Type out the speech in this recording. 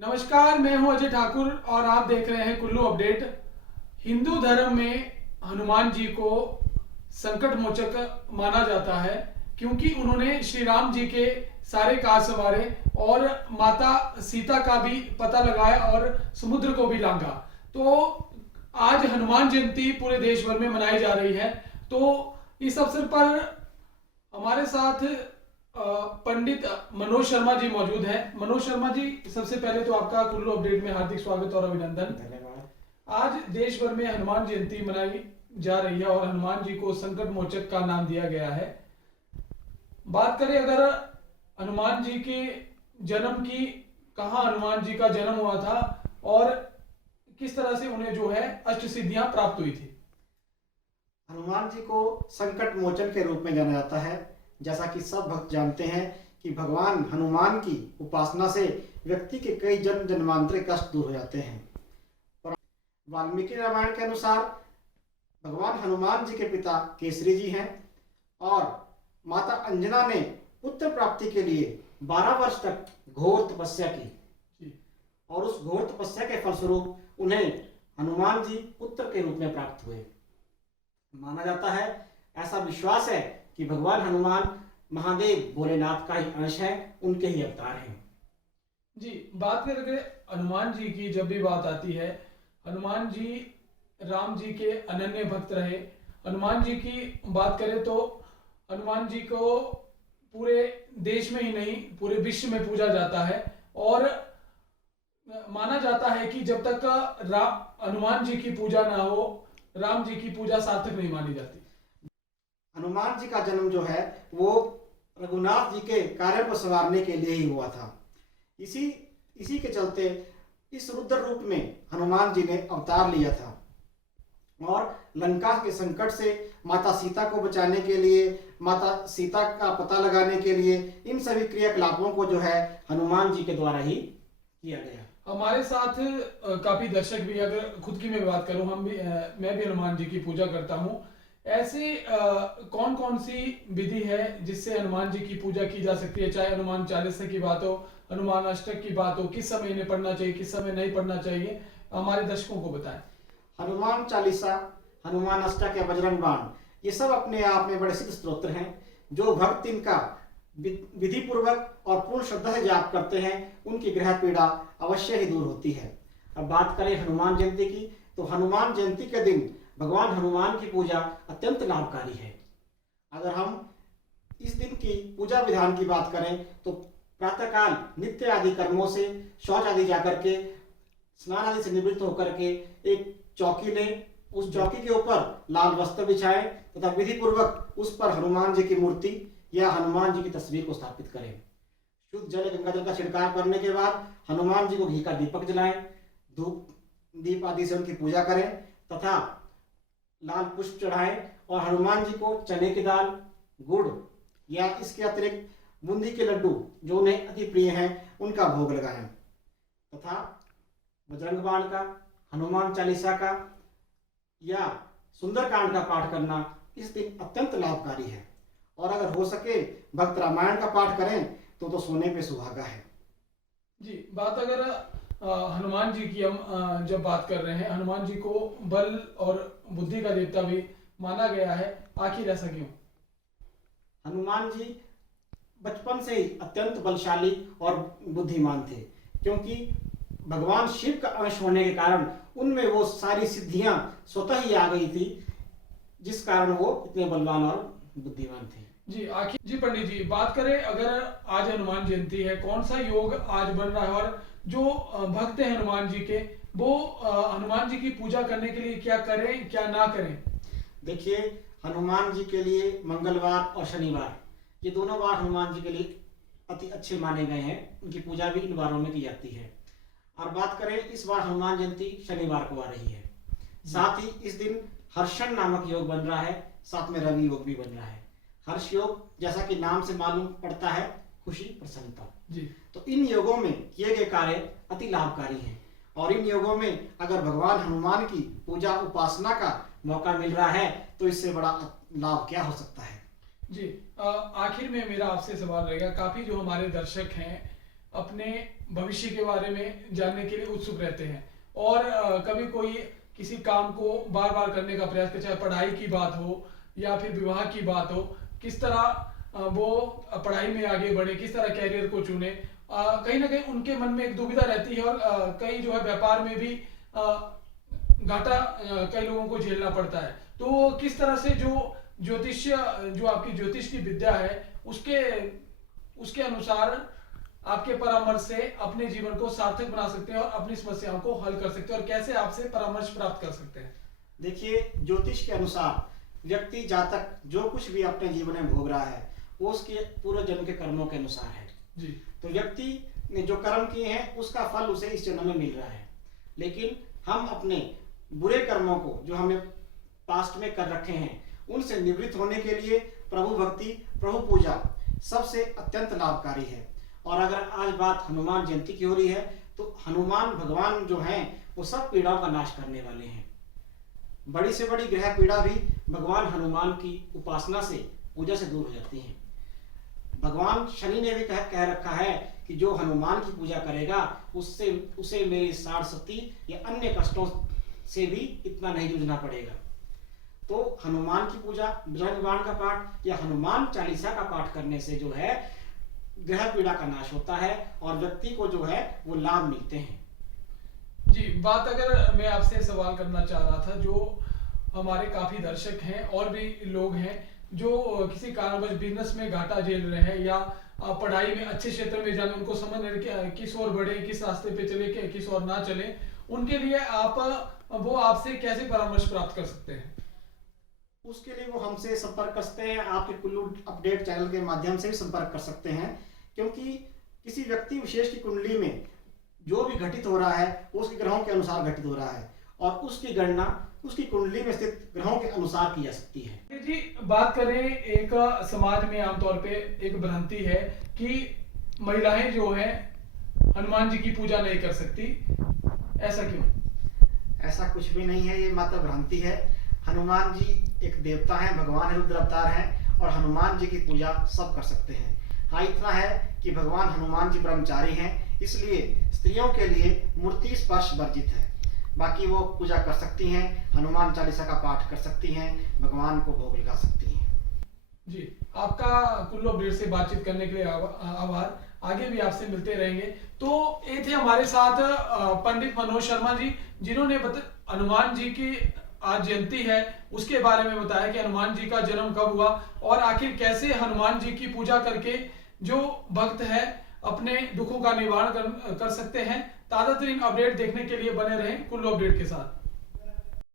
नमस्कार, मैं हूं अजय ठाकुर और आप देख रहे हैं कुल्लू अपडेट। हिंदू धर्म में हनुमान जी को संकट मोचक माना जाता है क्योंकि उन्होंने श्री राम जी के सारे काज संवारे और माता सीता का भी पता लगाया और समुद्र को भी लांघा। तो आज हनुमान जयंती पूरे देश भर में मनाई जा रही है। तो इस अवसर पर हमारे साथ पंडित मनोज शर्मा जी मौजूद हैं। मनोज शर्मा जी, सबसे पहले तो आपका कुल्लू अपडेट में हार्दिक स्वागत और अभिनंदन। धन्यवाद। आज देश भर में हनुमान जयंती मनाई जा रही है और हनुमान जी को संकट मोचक का नाम दिया गया है। बात करें अगर हनुमान जी के जन्म की, कहाँ हनुमान जी का जन्म हुआ था और किस तरह से उन्हें जो है अष्ट सिद्धियां प्राप्त हुई थी। हनुमान जी को संकट मोचन के रूप में जाना जाता है। जैसा कि सब भक्त जानते हैं कि भगवान हनुमान की उपासना से व्यक्ति के कई जन्म जन्मांतरिक कष्ट दूर हो जाते हैं। पर वाल्मीकि रामायण के अनुसार भगवान हनुमान जी के पिता केसरी जी हैं और माता अंजना ने पुत्र प्राप्ति के लिए 12 वर्ष तक घोर तपस्या की और उस घोर तपस्या के फलस्वरूप उन्हें हनुमान जी पुत्र के रूप में प्राप्त हुए। माना जाता है, ऐसा विश्वास है कि भगवान हनुमान महादेव भोलेनाथ का ही अंश है, उनके ही अवतार हैं। जी, बात करके हनुमान जी की जब भी बात आती है, हनुमान जी राम जी के अनन्य भक्त रहे। हनुमान जी की बात करें तो हनुमान जी को पूरे देश में ही नहीं पूरे विश्व में पूजा जाता है और माना जाता है कि जब तक हनुमान जी की पूजा ना हो, राम जी की पूजा सार्थक नहीं मानी जाती। हनुमान जी का जन्म जो है वो रघुनाथ जी के कार्य को संवारने के लिए ही हुआ था। इसी के चलते इस रुद्र रूप में हनुमान जी ने अवतार लिया था और लंका के संकट से माता सीता को बचाने के लिए, माता सीता का पता लगाने के लिए इन सभी क्रियाकलापों को जो है हनुमान जी के द्वारा ही किया गया। हमारे साथ काफी दर्शक भी, अगर खुद की मैं बात करूं, मैं भी हनुमान जी की पूजा करता हूं। ऐसी कौन कौन सी विधि है जिससे हनुमान जी की पूजा की जा सकती है? चाहे हनुमान चालीसा की बात हो, हनुमान अष्टक की बात हो, किस समय इन्हें पढ़ना चाहिए, किस समय नहीं पढ़ना चाहिए, हमारे दर्शकों को बताएं। हनुमान चालीसा, हनुमान अष्टक या बजरंग बाण, ये सब अपने आप में बड़े सिद्ध स्तोत्र हैं। जो भक्त इनका विधि पूर्वक और पूर्ण श्रद्धा से जाप करते हैं उनकी ग्रह पीड़ा अवश्य ही दूर होती है। अब बात करें हनुमान जयंती की, तो हनुमान जयंती के दिन भगवान हनुमान की पूजा अत्यंत लाभकारी है। अगर हम इस दिन की पूजा विधान की बात करें तो प्रातःकाल नित्य आदि कर्मों से शौच आदि जाकर के, स्नान आदि से निवृत्त होकर के एक चौकी लें, उस चौकी के ऊपर लाल वस्त्र बिछाएं तथा विधि पूर्वक उस पर हनुमान जी की मूर्ति या हनुमान जी की तस्वीर को स्थापित करें। शुद्ध जल गंगा जल का छिड़काव करने के बाद हनुमान जी को घी का दीपक जलाएं, धूप दीप आदि से उनकी पूजा करें तथा लाल पुष्प चढ़ाएं और हनुमान जी को चने की दाल, गुड़ या इसके अतिरिक्त बूंदी के लड्डू जो उन्हें अति प्रिय हैं उनका भोग लगाएं तथा बजरंग बाण का, हनुमान चालीसा का या सुंदरकांड का पाठ करना इस दिन अत्यंत लाभकारी है। और अगर हो सके भक्त रामायण का पाठ करें तो सोने पे सुहागा है। जी, बात अगर हनुमान जी की हम जब बात कर रहे हैं, हनुमान जी को बल और बुद्धि का देवता भी माना गया है, आखिर ऐसा क्यों? हनुमान जी बचपन से ही अत्यंत बलशाली और बुद्धिमान थे, क्योंकि भगवान शिव का अंश होने के कारण उनमें वो सारी सिद्धियां स्वतः ही आ गई थी, जिस कारण वो इतने बलवान और बुद्धिमान थे। जी, आखिर जी पंडित जी, बात करें अगर आज हनुमान जयंती है, कौन सा योग आज बन रहा है और जो भक्त हैं हनुमान जी के, वो हनुमान जी की पूजा करने के लिए क्या करें क्या ना करें? देखिए, हनुमान जी के लिए मंगलवार और शनिवार, ये दोनों वार हनुमान जी के लिए अति अच्छे माने गए हैं। उनकी पूजा भी इन वारों में की जाती है। और बात करें इस बार हनुमान जयंती शनिवार को आ रही है, साथ ही इस दिन हर्षण नामक योग बन रहा है, साथ में रवि योग भी बन रहा है। हर्ष योग जैसा कि नाम से मालूम पड़ता है, खुशी, प्रसन्नता जी। तो इन योगों में किए गए कार्य अति लाभकारी हैं और इन योगों में अगर भगवान हनुमान की पूजा उपासना का मौका मिल रहा है तो इससे बड़ा लाभ क्या हो सकता है। जी, आखिर में मेरा आपसे सवाल रहेगा, काफी जो हमारे दर्शक हैं अपने भविष्य के बारे में जानने के लिए उत्सुक रहते हैं और कभी कोई किसी काम को बार बार करने का प्रयास करे, चाहे पढ़ाई की बात हो या फिर विवाह की बात हो, किस तरह वो पढ़ाई में आगे बढ़े, किस तरह कैरियर को चुने, कहीं ना कहीं उनके मन में एक दुविधा रहती है और कई जो है व्यापार में भी घाटा कई लोगों को झेलना पड़ता है। तो किस तरह से जो ज्योतिष्य जो आपकी ज्योतिष की विद्या है उसके अनुसार आपके परामर्श से अपने जीवन को सार्थक बना सकते हैं और अपनी समस्याओं को हल कर सकते हैं, और कैसे आपसे परामर्श प्राप्त कर सकते हैं? देखिए, ज्योतिष के अनुसार व्यक्ति जातक जो कुछ भी अपने जीवन में भोग रहा है वो उसके पूर्व जन्म के कर्मों के अनुसार है जी। तो व्यक्ति ने जो कर्म किए हैं उसका फल उसे इस जन्म में मिल रहा है, लेकिन हम अपने बुरे कर्मों को जो हमने पास्ट में कर रखे हैं उनसे निवृत्त होने के लिए प्रभु भक्ति, प्रभु पूजा सबसे अत्यंत लाभकारी है। और अगर आज बात हनुमान जयंती की हो रही है तो हनुमान भगवान जो हैं वो सब पीड़ाओं का नाश करने वाले हैं। बड़ी से बड़ी ग्रह पीड़ा भी भगवान हनुमान की उपासना से, पूजा से दूर हो जाती है। भगवान शनि ने भी कह रखा है कि जो हनुमान की पूजा करेगा उसे मेरी साढ़ सती या अन्य कष्टों से भी इतना नहीं जूझना पड़ेगा। तो हनुमान की पूजा, बजरंग बाण का पाठ या हनुमान चालीसा का पाठ करने से जो है ग्रह पीड़ा का नाश होता है और व्यक्ति को जो है वो लाभ मिलते हैं। जी, बात अगर मैं आपसे सवाल करना चाह रहा था, जो हमारे काफी दर्शक हैं और भी लोग हैं जो किसी कारणवश बिजनेस में घाटा झेल रहे हैं या पढ़ाई में अच्छे क्षेत्र में जाने, उनको समझ नहीं कि किस ओर बढ़े, किस रास्ते पे चले, किस ओर ना चले, उनके लिए वो आपसे कैसे परामर्श प्राप्त कर सकते हैं? उसके लिए वो हमसे संपर्क कर सकते हैं, आपके कुल्लू अपडेट चैनल के माध्यम से भी संपर्क कर सकते हैं, क्योंकि किसी व्यक्ति विशेष की कुंडली में जो भी घटित हो रहा है वो उसके ग्रहों के अनुसार घटित हो रहा है और उसकी गणना उसकी कुंडली में स्थित ग्रहों के अनुसार की जा सकती है। जी, बात करें, एक समाज में आमतौर पे एक भ्रांति है कि महिलाएं जो है हनुमान जी की पूजा नहीं कर सकती, ऐसा क्यों? ऐसा कुछ भी नहीं है, ये मात्र भ्रांति है। हनुमान जी एक देवता हैं, भगवान रुद्र अवतार हैं और हनुमान जी की पूजा सब कर सकते हैं। हाँ, इतना है कि भगवान हनुमान जी ब्रह्मचारी हैं, इसलिए स्त्रियों के लिए मूर्ति स्पर्श वर्जित है। बाकी वो पूजा कर सकती हैं, हनुमान चालीसा का पाठ कर सकती हैं, भगवान को भोग लगा सकती हैं। जी, आपका कुल्लू अपडेट से बातचीत करने के लिए आभार। आगे भी आपसे मिलते रहेंगे। तो ये थे हमारे साथ पंडित मनोज शर्मा जी, जिन्होंने हनुमान जी की आज जयंती है उसके बारे में बताया कि हनुमान जी का जन्म कब हुआ और आखिर कैसे हनुमान जी की पूजा करके जो भक्त है अपने दुखों का निवारण कर सकते हैं। ताजा तरीन अपडेट देखने के लिए बने रहें कुल्लू अपडेट के साथ।